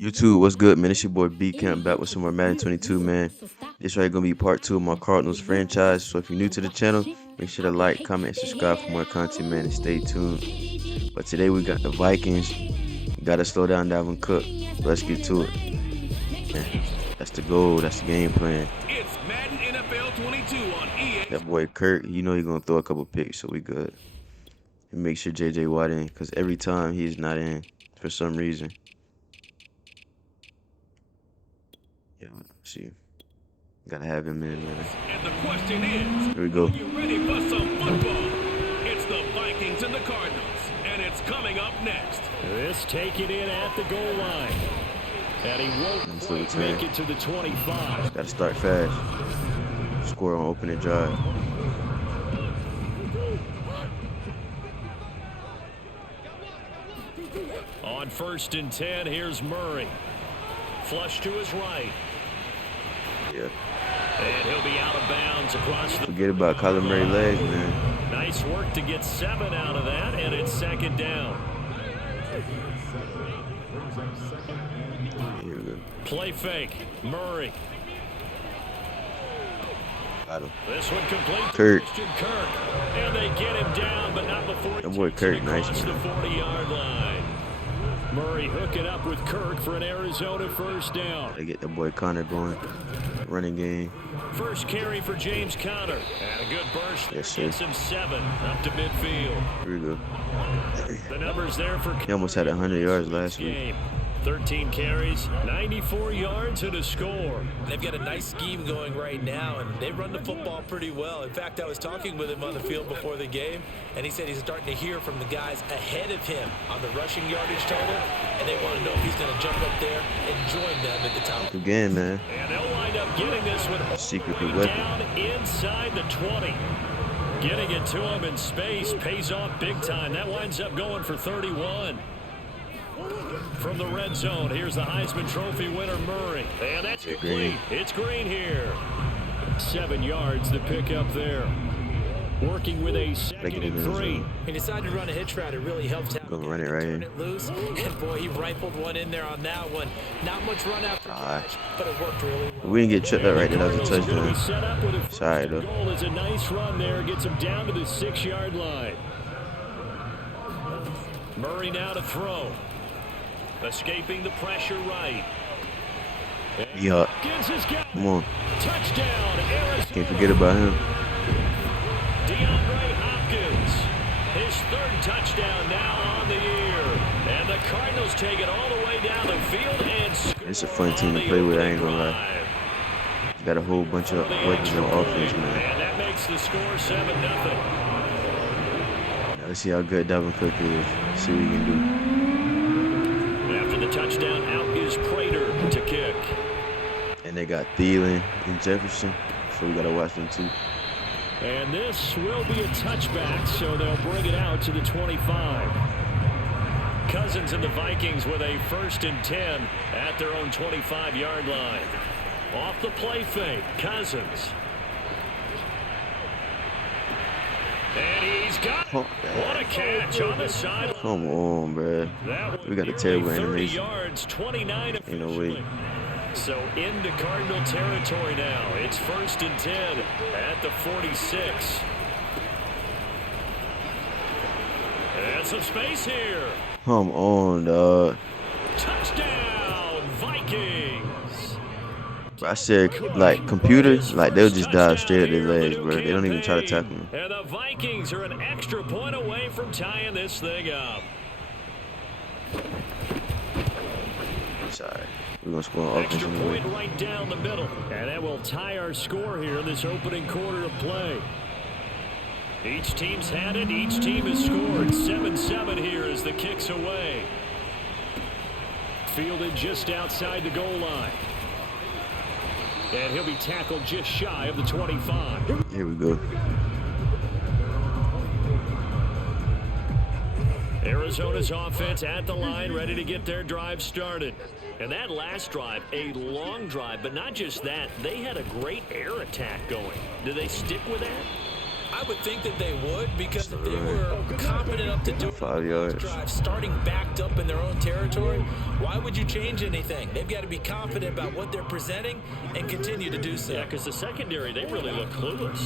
YouTube, what's good, man? It's your boy B Camp back with some more Madden 22, man. This right gonna be part 2 of my Cardinals franchise. So if you're new to the channel, make sure to like, comment, and subscribe for more content, man, and stay tuned. But today we got the Vikings. Gotta slow down Dalvin Cook. Let's get to it. Man, that's the goal. That's the game plan. It's Madden NFL 22 on EA. That boy Kirk, you know he's gonna throw a couple picks, so we good. And make sure JJ Watt in, because every time he's not in for some reason. Yeah, see. Gotta have him in, man. And the question is, here we go. Are you ready for some football? It's the Vikings and the Cardinals, and it's coming up next. This taken in at the goal line. And he won't quite make it to the 25. Gotta start fast. Score on opening drive. On 1st and 10, here's Murray. Flush to his right. Yeah. And he'll be out of bounds across the... Forget about Kyler Murray legs, man. Nice work to get 7 out of that, and it's 2nd down. Here we go. Play fake. Murray. Got him. This one complete. Kirk. Kirk. And they get him down, but not before... That boy Kirk, nice, man. The 40-yard line. Murray hooking up with Kirk for an Arizona 1st down. They get that boy Connor going. Running game. First carry for James Conner. And a good burst. Yes, sir. Gets him 7 up to midfield. Here we go. The numbers there for... He almost had 100 yards last week. 13 carries, 94 yards, and a score. They've got a nice scheme going right now, and they run the football pretty well. In fact, I was talking with him on the field before the game, and he said he's starting to hear from the guys ahead of him on the rushing yardage total, and they want to know if he's going to jump up there and join them at the top. Good game, man. And they'll wind up getting this one Secret weapon. down inside the 20. Getting it to him in space pays off big time. That winds up going for 31. From the red zone, here's the Heisman Trophy winner, Murray. And that's complete. It's Green here. 7 yards to pick up there. Working with a 2nd and 3. He decided to run a hitch route. It really helped out. Gonna run it right turn here. it loose. And boy, he rifled one in there on that one. Not much run after catch, but it worked really well. We didn't get tripped up right there. That was a touchdown. Sorry, though. Goal is a nice run there. Gets him down to the 6-yard line. Murray now to throw. Escaping the pressure right. Yeah. Come on. Touchdown, Arizona. Can't forget about him. Deandre Hopkins. His 3rd touchdown now on the year. And the Cardinals take it all the way down the field and... It's a fun team to play with, I ain't gonna lie. Got a whole bunch of weapons on offense, man. And that makes the score 7-0. Now let's see how good Dalvin Cook is. See what he can do. After the touchdown, out is Prater to kick. And they got Thielen and Jefferson, so we gotta watch them too. And this will be a touchback, so they'll bring it out to the 25. Cousins and the Vikings with a 1st and 10 at their own 25-yard line. Off the play fake, Cousins. And he's got it. What a catch on the side. Come on, bro. We got a terrible animation. Yards, 29 Ain't no way. So into Cardinal territory now. It's 1st and 10 at the 46. And some space here. Come on, dog. Touchdown, Vikings. I said, like, computers, like, they'll just dive straight at their legs, bro. They don't even try to tackle them. And the Vikings are an extra point away from tying this thing up. Sorry. We're going to score on offense Extra anyway. point right down the middle. And that will tie our score here in this opening quarter of play. Each team's had it. Each team has scored. 7-7 here as the kick's away. Fielded just outside the goal line. And he'll be tackled just shy of the 25. Here we go. Arizona's offense at the line, ready to get their drive started. And that last drive, a long drive, but not just that. They had a great air attack going. Do they stick with that? I would think that they would, because if they were confident enough to do it, 5 yards. drive starting backed up in their own territory, why would you change anything? They've got to be confident about what they're presenting and continue to do so. Yeah, because the secondary, they really look clueless.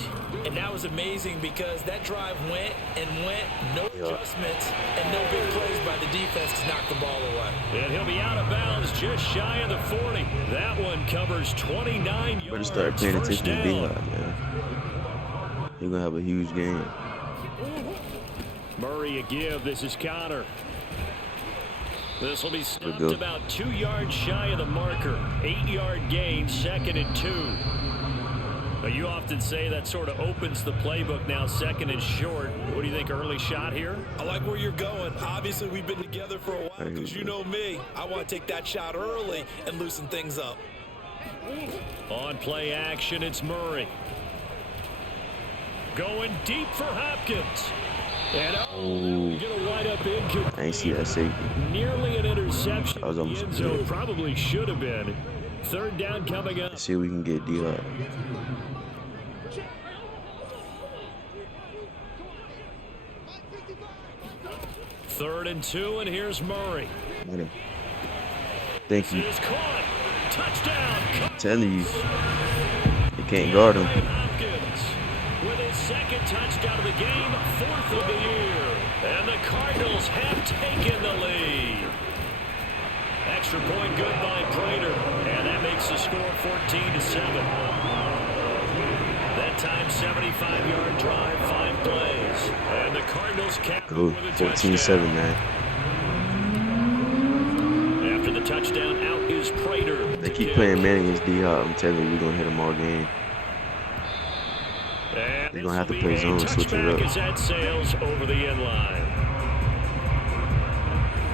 And that was amazing because that drive went and went, no adjustments, and no big plays by the defense to knock the ball away. And he'll be out of bounds just shy of the 40. That one covers 29 yards. Better start paying First attention to down. D-Hop, man. He's going to have a huge game. Murray a give. This is Connor. This will be stopped Good. about 2 yards shy of the marker. 8-yard gain, 2nd and 2. But you often say that sort of opens the playbook now, 2nd and short. What do you think, early shot here? I like where you're going. Obviously, we've been together for a while because you know me. I want to take that shot early and loosen things up. On play action, it's Murray. Going deep for Hopkins. And get a wide up incomplete. I ain't see that safety. Nearly an interception. I was almost The end zone good. probably should have been. 3rd down coming up. Let's see if we can get D-Hop. Third and 2, and here's Murray. Get him. Thank you. Is caught. Touchdown. I'm telling you. You can't guard him. Hopkins with his 2nd touchdown of the game, 4th of the year. And the Cardinals have taken the lead. Extra point good by Prater. And that makes the score 14-7. That time 75-yard drive, 5 plays. And the Cardinals cap it Go. with a 14-7, touchdown. man. After the touchdown, out is Prater. They keep playing man against D-Hop. I'm telling you, we're going to hit them all game. They're going to have to play zone, switch it up. As that sails over the end line.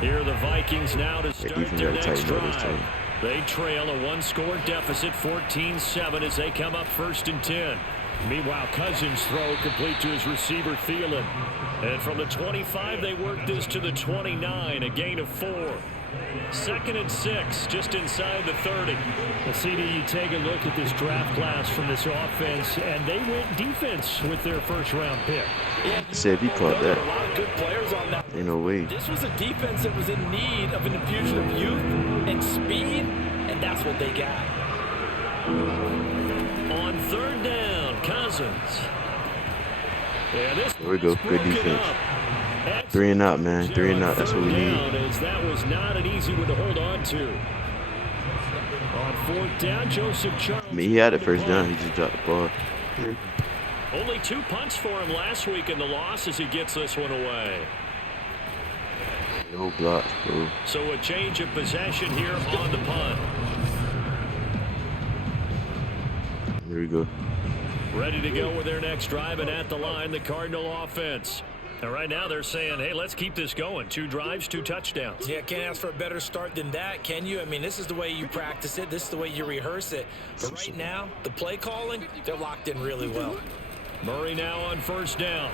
Here are the Vikings now to start defense their gotta next tighten up this drive. time. They trail a 1-score deficit, 14-7, as they come up 1st and 10. Meanwhile, Cousins' throw complete to his receiver, Thielen. And from the 25, they work this to the 29, a gain of 4. 2nd and 6, just inside the 30. Well, CD, you take a look at this draft class from this offense, and they went defense with their 1st-round pick. Yeah, Say if he caught there that, were a lot of good players on that. ain't no way. This was a defense that was in need of an infusion of youth and speed, and that's what they got. On 3rd down, Cousins. And this There we go. Good broken defense. up. 3 and out, man. 3 and out. That's what we need. Down, as that was not an easy one to hold on to. On 4th down, Joseph Charles. I mean, he had it first down. He just dropped the ball. Only 2 punts for him last week in the loss as he gets this one away. No blocks, bro. So a change of possession here on the punt. Here we go. Ready to go with their next drive, and at the line, the Cardinal offense. And right now they're saying, hey, let's keep this going. 2 drives, 2 touchdowns. Yeah, can't ask for a better start than that, can you? I mean, this is the way you practice it. This is the way you rehearse it. But right now, the play calling, they're locked in really well. Murray now on 1st down.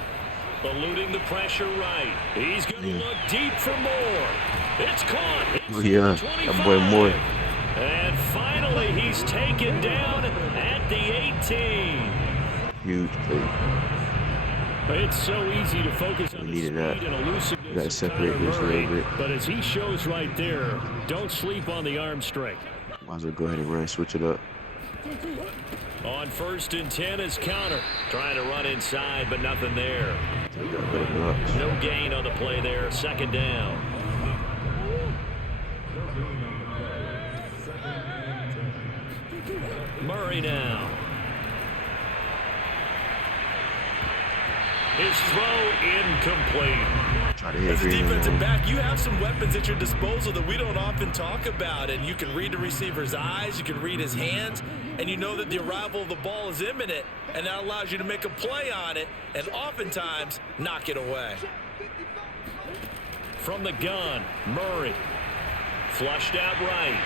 Eluding the pressure right. He's going to look deep for more. It's caught. Oh, yeah. That boy Moore. And finally, he's taken down at the 18. Huge play. It's so easy to focus on We the needed speed that. and elusiveness We gotta of separate Kyler this a Murray, little bit. but as he shows right there, don't sleep on the arm strength. Might as well go ahead and run, switch it up. On 1st and 10 is Connor. Trying to run inside, but nothing there. We got better blocks. No gain on the play there. 2nd down. Murray now. His throw incomplete. Try to hit As a Green on that defensive one. back, you have some weapons at your disposal that we don't often talk about. And you can read the receiver's eyes, you can read his hands, and you know that the arrival of the ball is imminent, and that allows you to make a play on it and oftentimes knock it away. From the gun, Murray. Flushed out right.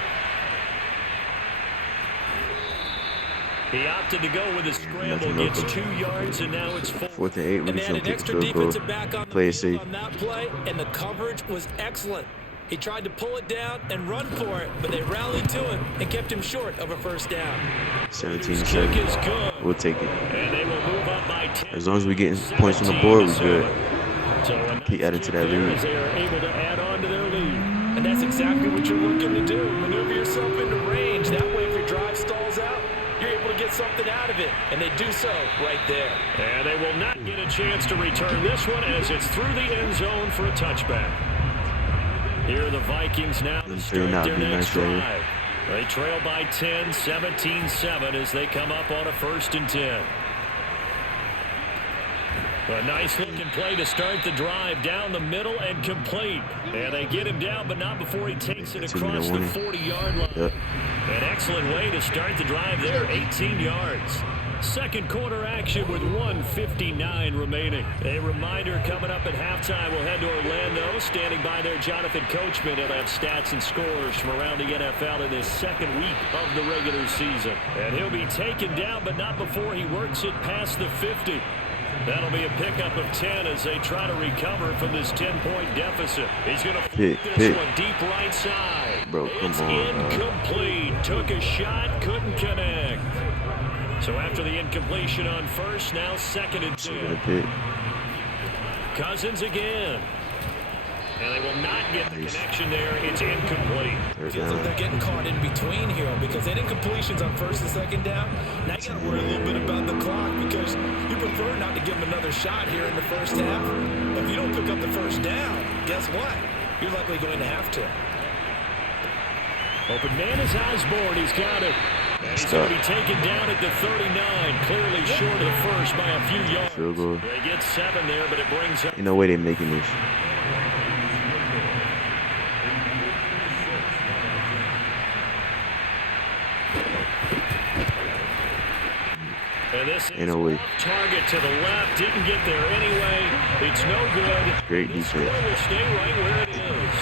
He opted to go with a scramble, nothing gets local. 2 yards, and now it's 4. 4th and 8. We And they just had gonna an kick the extra field goal. defensive back on the Play it field safe. on that play, and the coverage was excellent. He tried to pull it down and run for it, but they rallied to him and kept him short of a first down. 17-7. We'll take it. And they will move up by 10. As long as we're getting points on the board, we're good. So Keep adding to that lead. they are able to add on to their lead. And that's exactly what you're looking to do. Maneuver yourself into range. That way, if your drive stalls out, you're able to get something out of it. And they do so right there. And they will not get a chance to return this one as it's through the end zone for a touchback. Here are the Vikings now to start their next drive. They trail by 10, 17-7 as they come up on a 1st and 10. A nice-looking play to start the drive down the middle and complete. And they get him down, but not before he takes it across the 40-yard line. Yep. An excellent way to start the drive there, 18 yards. Second quarter action with 1:59 remaining. A reminder coming up at halftime, we'll head to Orlando. Standing by there, Jonathan Coachman. He'll have stats and scores from around the NFL in this second week of the regular season. And he'll be taken down, but not before he works it past the 50. That'll be a pickup of 10 as they try to recover from this 10-point deficit. He's going to flip this one deep right side. Bro, come it's on, incomplete. Took a shot, couldn't connect. So after the incompletion on first, now 2nd and 10. Cousins again. And they will not get the connection there. It's incomplete. Feels like they're getting caught in between here because they didn't completions on 1st and 2nd down. Now you got to worry a little bit about the clock because you prefer not to give them another shot here in the first half. But if you don't pick up the first down, guess what? You're likely going to have to. Open man is Osborne. He's got it. And he's going to be taken down at the 39. Clearly short of the first by a few yards. Field goal. They get 7 there, but it brings up. Ain't no way they're making this. And this Ain't no way. Target to the left. Didn't get there anyway. It's no good. Great defense. The score will stay right where it is.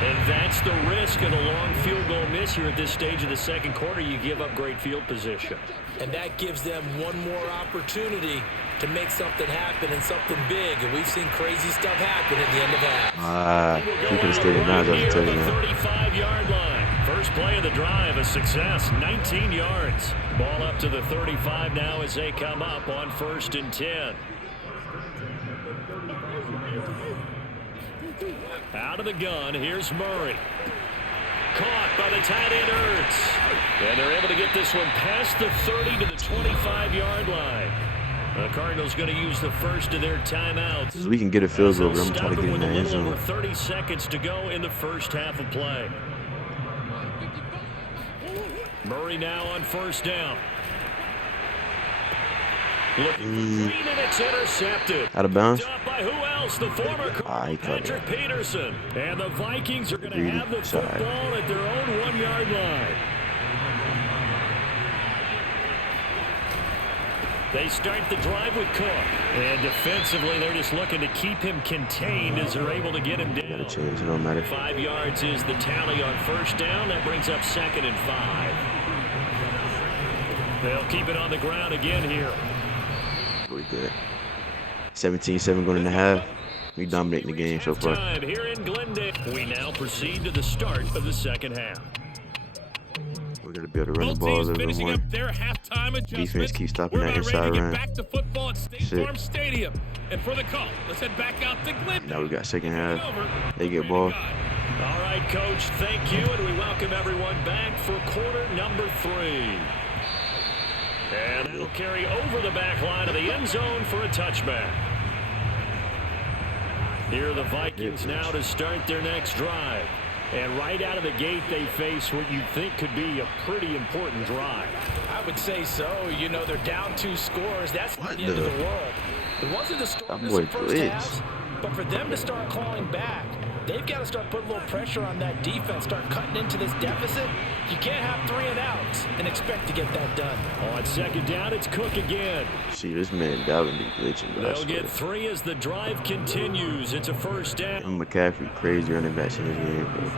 And that's the risk of the long field goal miss here at this stage of the second quarter. You give up great field position. And that gives them one more opportunity to make something happen and something big. And we've seen crazy stuff happen at the end of half. You could have stayed in bounds, I was telling you. 35-yard line. First play of the drive, a success, 19 yards. Ball up to the 35 now as they come up on 1st and 10. Out of the gun, here's Murray. Caught by the tight end Ertz. And they're able to get this one past the 30 to the 25-yard line. The Cardinals going to use the first of their timeouts. We can get a field goal, but I'm trying to get in that end zone. Over 30 seconds to go in the first half of play. Murray now on 1st down. Looking for Green, and it's intercepted. Out of bounds. By who else? The former Patrick Peterson. And the Vikings are going to have the football at their own 1-yard line. They start the drive with Cook. And defensively, they're just looking to keep him contained as they're able to get him down. Gotta change, it don't matter. 5 yards is the tally on 1st down. That brings up 2nd and 5. They'll keep it on the ground again here. We good. 17-7 going in the half. We dominating the game so far. Here in Glendale. We now proceed to the start of the second half. We're going to be able to run the ball a little bit more. Defense keeps stopping that inside run. Back to football at State Farm Stadium. And for the call, let's head back out to Glendale. Now we got second half. They get ball. All right, Coach, thank you, and we welcome everyone back for quarter number 3. And it'll carry over the back line of the end zone for a touchback. Here are the Vikings now to start their next drive. And right out of the gate, they face what you think could be a pretty important drive. I would say so. You know, they're down 2 scores. That's not the end of the world. It wasn't the score in the first half, but for them to start clawing back, they've got to start putting a little pressure on that defense, start cutting into this deficit. You can't have 3 and outs and expect to get that done. On 2nd down, it's Cook again. See, this man Dalvin be glitching. They'll get 3 as the drive continues. It's a 1st down. I'm McCaffrey, crazy running backs in this game, bro.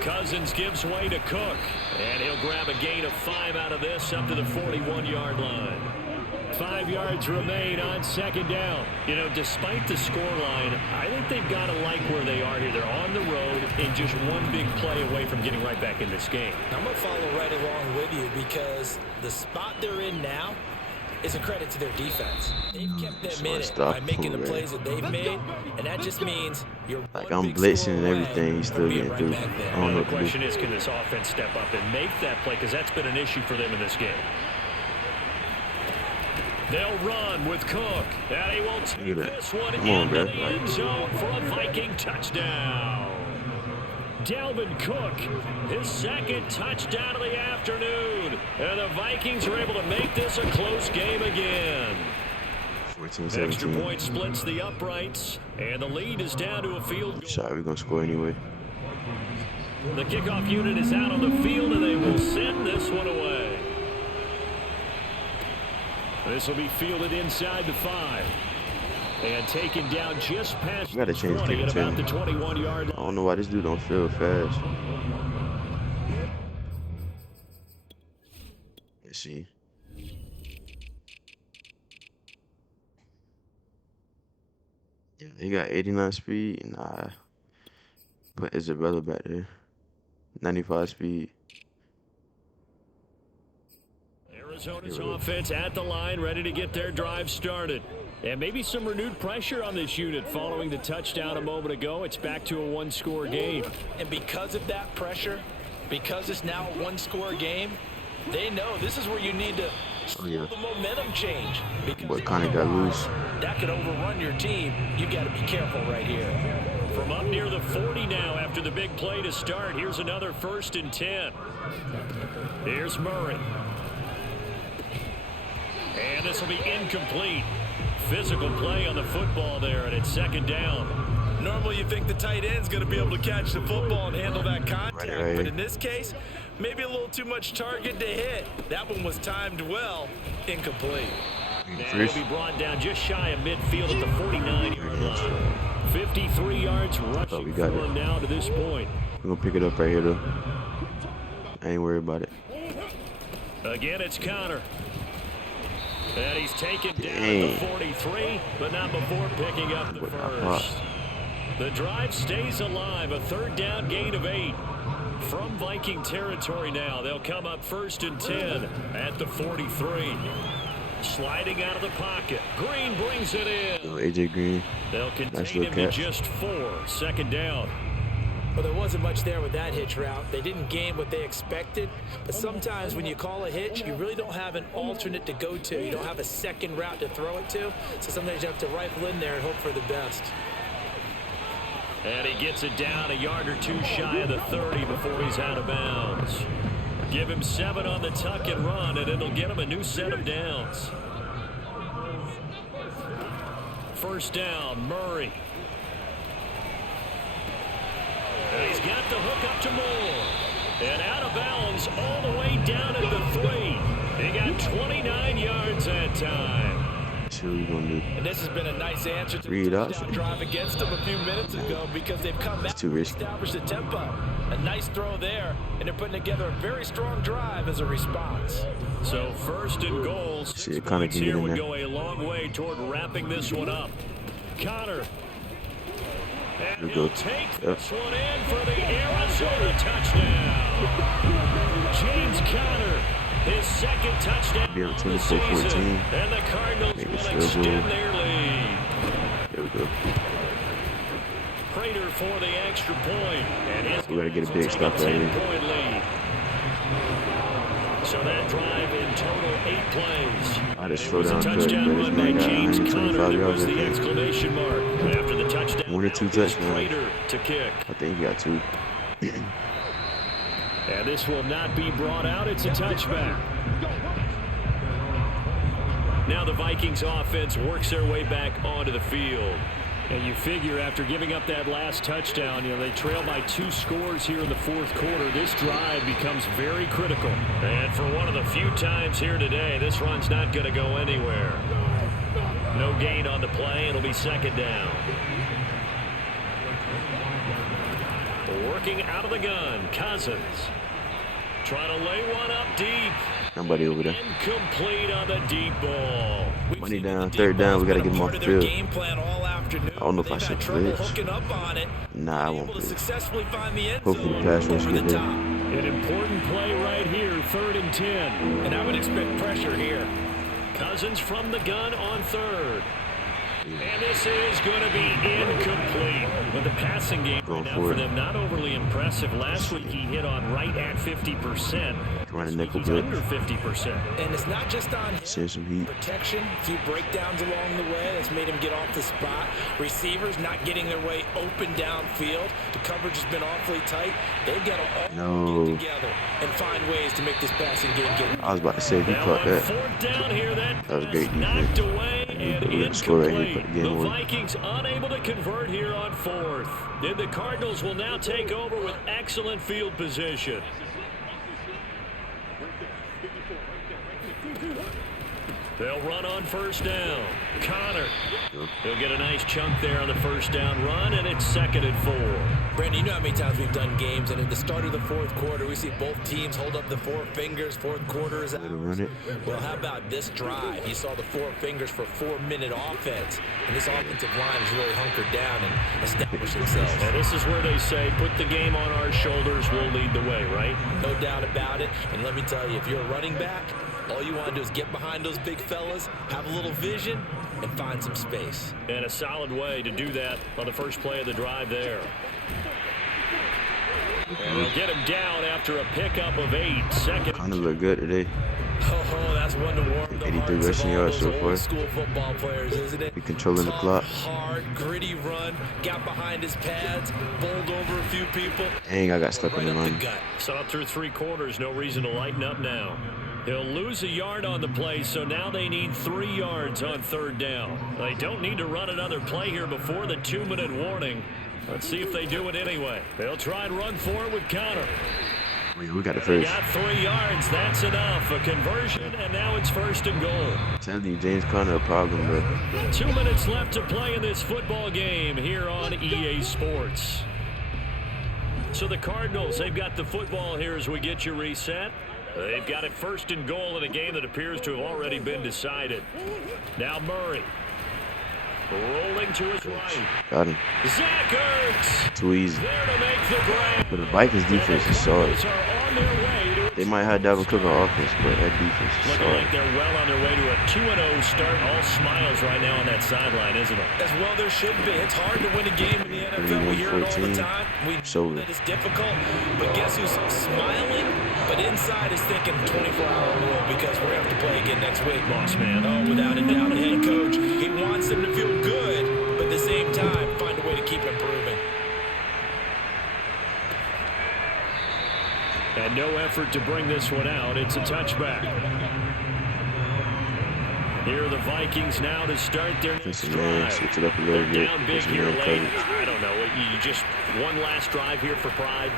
Cousins gives way to Cook. And he'll grab a gain of 5 out of this up to the 41-yard line. 5 yards remain on second down. You know, despite the scoreline, I think they've got to like where they are here. They're on the road and just one big play away from getting right back in this game. I'm going to follow right along with you because the spot they're in now is a credit to their defense. They've kept them in it by making the plays that they've made, and that just means you're like I'm blitzing and everything, he's still getting through. I don't know The what to question do. is, can this offense step up and make that play? Because that's been an issue for them in this game. They'll run with Cook. And he will take this one into the end zone for a Viking touchdown. Dalvin Cook, his second touchdown of the afternoon. And the Vikings are able to make this a close game again. 14-17. Extra point splits the uprights, and the lead is down to a field goal. Sorry, we're going to score anyway. The kickoff unit is out on the field, and they will send this one away. This will be fielded inside the 5. And taken down just past the 20 at about the 21-yard line. I don't know why this dude don't feel fast. Let's see. Yeah, he got 89 speed. Nah. But Isabella back there. 95 speed. Arizona's offense at the line, ready to get their drive started. And maybe some renewed pressure on this unit following the touchdown a moment ago. It's back to a one-score game. And because of that pressure, because it's now a one-score game, they know this is where you need to slow the momentum change. But kind of got loose. That could overrun your team. You got to be careful right here. From up near the 40 now after the big play to start. Here's another 1st and 10. Here's Murray. And this will be incomplete. Physical play on the football there, and it's second down. Normally you think the tight end's going to be able to catch the football and handle that contact. Right. But in this case, maybe a little too much target to hit. That one was timed well. Incomplete. Now he'll be brought down just shy of midfield at the 49-yard line. 53 yards rushing for him now to this point. We're going to pick it up right here, though. I ain't worried about it. Again, it's Connor. And he's taken down at the 43, but not before picking up the first. The drive stays alive, a 3rd down gain of 8. From Viking territory now, they'll come up 1st and 10 at the 43. Sliding out of the pocket. Green brings it in. AJ Green. They'll contain him to just 4. 2nd down. Well, there wasn't much there with that hitch route. They didn't gain what they expected. But sometimes when you call a hitch, you really don't have an alternate to go to. You don't have a second route to throw it to. So sometimes you have to rifle in there and hope for the best. And he gets it down a yard or 2 shy of the 30 before he's out of bounds. Give him 7 on the tuck and run, and it'll get him a new set of downs. 1st down, Murray. And he's got the hook up to Moore. And out of bounds all the way down at the 3. He got 29 yards that time. See what we're going to do. And this has been a nice answer to the touchdown drive against them a few minutes ago because they've come back to establish the tempo. A nice throw there, and they're putting together a very strong drive as a response. So 1st and goal. 6 points here would go a long way toward wrapping this one up. Connor. And he'll take this one in for the Arizona touchdown. James Conner, his 2nd touchdown of the season. And the Cardinals will extend their lead. There we go. Prater for the extra point. And we got to get a big stop right here. Lead. So that drive in total 8 plays. I just slowed down quick, but this man got 125 yards. The exclamation mark after the touchdown. 1 or 2 touchdowns. Prater to kick. I think he got 2. And this will not be brought out. It's a touchback. Now the Vikings offense works their way back onto the field. And you figure after giving up that last touchdown, they trail by 2 scores here in the 4th quarter. This drive becomes very critical. And for one of the few times here today, this run's not going to go anywhere. No gain on the play. It'll be 2nd down. Working out of the gun, Cousins. Trying to lay one up deep. Nobody over there. Incomplete on the deep ball. Money down, third down. We got to get them off the field. I don't know if I should blitz. Nah, I won't blitz. Hopefully the pass rush get there. An important play right here, 3rd and 10. And I would expect pressure here. Cousins from the gun on 3rd. And this is going to be incomplete. With the passing game right now for them, not overly impressive. Last week he hit on right at 50%. Running nickel He's blitz. under 50%. And it's not just on Send some heat. protection, a few breakdowns along the way that's made him get off the spot. Receivers not getting their way open downfield. The coverage has been awfully tight. They've got to all get together and find ways to make this passing game get. I was about to say if he caught that. 4th down here, that was great defense. knocked away and Score right here, incomplete. put the game The away. Vikings unable to convert here on 4th. Then the Cardinals will now take over with excellent field position. They'll run on 1st down. Connor. He'll get a nice chunk there on the 1st down run, and it's 2nd and 4. Brandon, you know how many times we've done games, and at the start of the 4th quarter, we see both teams hold up the 4 fingers. 4th quarter is out. Run it. Well, how about this drive? You saw the 4 fingers for 4-minute offense, and this offensive line has really hunkered down and established themselves. And this is where they say, put the game on our shoulders, we'll lead the way, right? No doubt about it. And let me tell you, if you're a running back, all you want to do is get behind those big fellas, have a little vision, and find some space. And a solid way to do that on the first play of the drive there. And they'll get him down after a pickup of 8. 2nd. Kind of look good today. Oh, that's one to warm the 83 hearts rushing of all yards those so far. old school football players, isn't it? He controlling the Tough, clock. hard, gritty run, got behind his pads, bowled over a few people. Dang, I got stuck Right in the up the line. gut. Saw through 3 quarters, no reason to lighten up now. He'll lose a yard on the play, so now they need 3 yards on 3rd down. They don't need to run another play here before the 2-minute warning. Let's see if they do it anyway. They'll try and run for it with Connor. We got the They first. got 3 yards. That's enough. A conversion, and now it's 1st and goal. Telling you, James Conner a problem, bro. 2 minutes left to play in this football game here on EA Sports. So the Cardinals, they've got the football here as we get you reset. They've got it 1st and goal in a game that appears to have already been decided. Now Murray. Rolling to his right. Got him. Zach Ertz. Too easy. There to make the grab. But the Vikings defense is solid. Cardinals are on their way to They might have Dalvin Cook on offense, but that defense is looking solid. like they're well on their way to a 2-0 start. All smiles right now on that sideline, isn't it? As well there should be. It's hard to win a game in the NFL. We hear it all the 31-14. time. We know Shoulder. that it's difficult. But guess who's smiling? But inside is thinking 24-hour rule because we're going to have to play again next week. Boss man. Oh, without a doubt. The head coach, he wants them to feel good, but at the same time, find a way to keep improving. And no effort to bring this one out. It's a touchback. Here are the Vikings now to start their next Defensive man, drive. switch it up a little They're bit. down big Defensive here man late. coverage. I don't know. You just one last drive here for pride.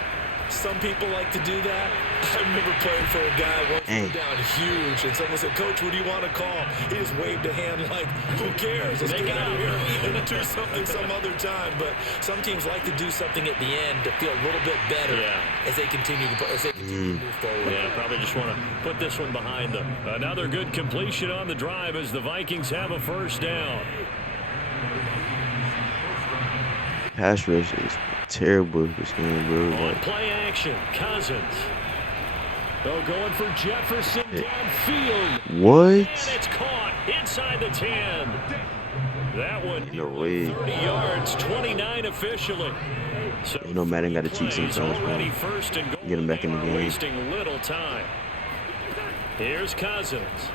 Some people like to do that. I remember playing for a guy once we were down huge, and someone said, "Coach, what do you want to call?" He just waved a hand like, "Who cares? Let's get out of here and do something some other time." But some teams like to do something at the end to feel a little bit better as they continue to move forward. Yeah, probably just want to put this one behind them. Another good completion on the drive as the Vikings have a 1st down. Pass rush is terrible this game, bro. On Like, play action, Cousins. They're going for Jefferson downfield. what? And it's caught inside the 10. That one, No way. 30 yards, 29 officially. So You know Madden got to cheat plays sometimes, already man. 1st and goal. Get him back in the They are game. Wasting little time. Here's Cousins.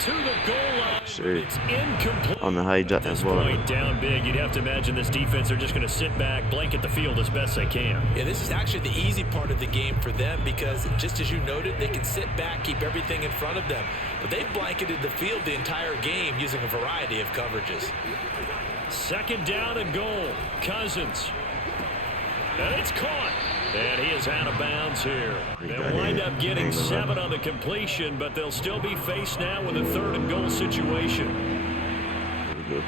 To the goal line. Sure. It's incomplete. I don't know how he dropped At that this ball. point, down big, you'd have to imagine this defense are just going to sit back, blanket the field as best they can. Yeah, this is actually the easy part of the game for them because, just as you noted, they can sit back, keep everything in front of them. But they've blanketed the field the entire game using a variety of coverages. 2nd down and goal. Cousins. And it's caught. And he is out of bounds here. They'll wind up getting 7 on the completion, but they'll still be faced now with a 3rd and goal situation. There we go.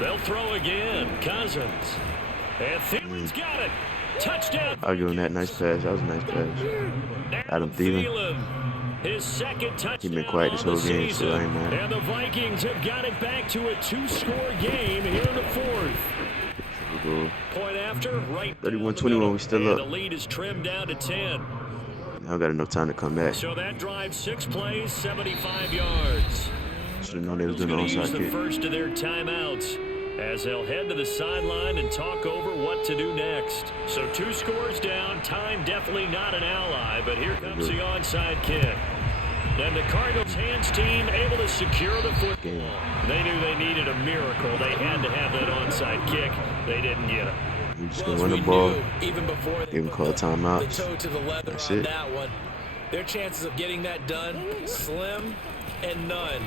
They'll throw again. Cousins. And Thielman's got it. Touchdown. I'll give him that. Nice pass. That was a nice pass. Adam Thielen. His second He touchdown been quiet this on the whole game, so I season. ain't mad. And the Vikings have got it back to a 2-score game here in the fourth. Point after, right 31-21, we still and up. the lead is trimmed down to 10. Now got enough time to come back. So that drive, 6 plays, 75 yards. Should have known they was doing the Going to use onside the kick. first of their timeouts as they'll head to the sideline and talk over what to do next. So 2 scores down. Time definitely not an ally, but here comes the onside kick. And the Cardinals hands team able to secure the football. They knew they needed a miracle. They had to have that onside kick. They didn't get it. We just gonna run the ball. Even before they Even call timeouts. the toe to the leather That's on it. that one. Their chances of getting that done, slim and none.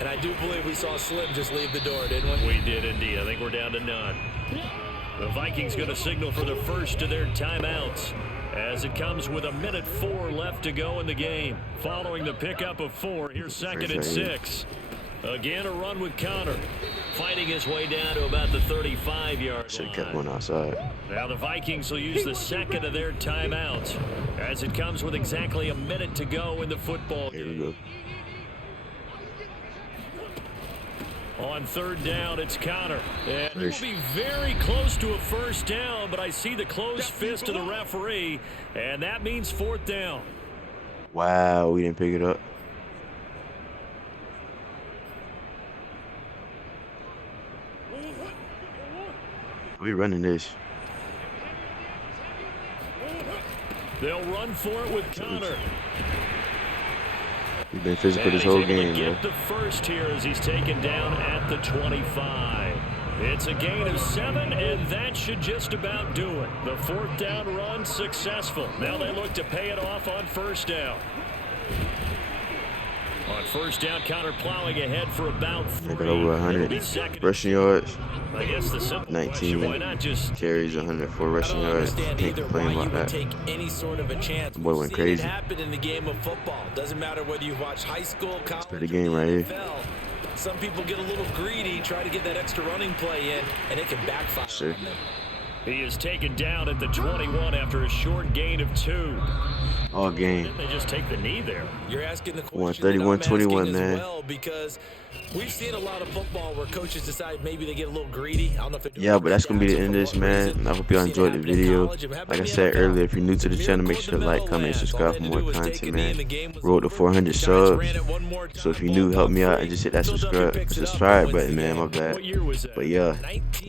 And I do believe we saw Slim just leave the door, didn't we? We did indeed. I think we're down to none. The Vikings going to signal for the first of their timeouts as it comes with 1:04 left to go in the game. Following the pickup of 4, here's 2nd and 6. Again, a run with Connor. Fighting his way down to about the 35-yard Should line. have kept one outside. Now the Vikings will use the second of their timeouts as it comes with exactly a minute to go in the football Here we game. go. On 3rd down, it's Connor. And Nice. he'll be very close to a first down, but I see the closed fist of the referee, and that means 4th down. Wow, we didn't pick it up. We running this. They'll run for it with Connor. We've been physical And this he's whole able to game, get bro. the first here as he's taken down at the 25. It's a gain of 7, and that should just about do it. The 4th down run successful. Now they look to pay it off on 1st down. On 1st down, Connor plowing ahead for about 3. I got over It'll 100 be 2nd. rushing yards, I guess the simple 19 question, why not just carries, 104 I rushing don't yards. understand Can't either complain why you about would that. take any sort of a chance. Boy went We've seen crazy. it happen in the game of football. Doesn't matter whether you watch high school, college, the game or right here. NFL. Some people get a little greedy, try to get that extra running play in, and it can backfire Sure. on them. he is taken down at the 21 after a short gain of 2. All game. Didn't they just take the knee there? You're asking the Won question that I'm 31-21, asking as man. well, because we've seen a lot of football where coaches decide maybe they get a little greedy. I don't know if they're doing Yeah, it but that's gonna be the for end of this, what man. reason. I hope y'all We've seen it enjoyed the happen in video. college, it happened Like I in the said NFL. earlier, if you're new to the channel, make sure to like, comment, and subscribe for more content, man. Road to 400 subs. So if you're new, help me out and just hit that subscribe button, man. My bad. What year was that? But yeah,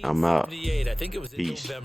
I'm out. 1978. I think it was in Peace. November.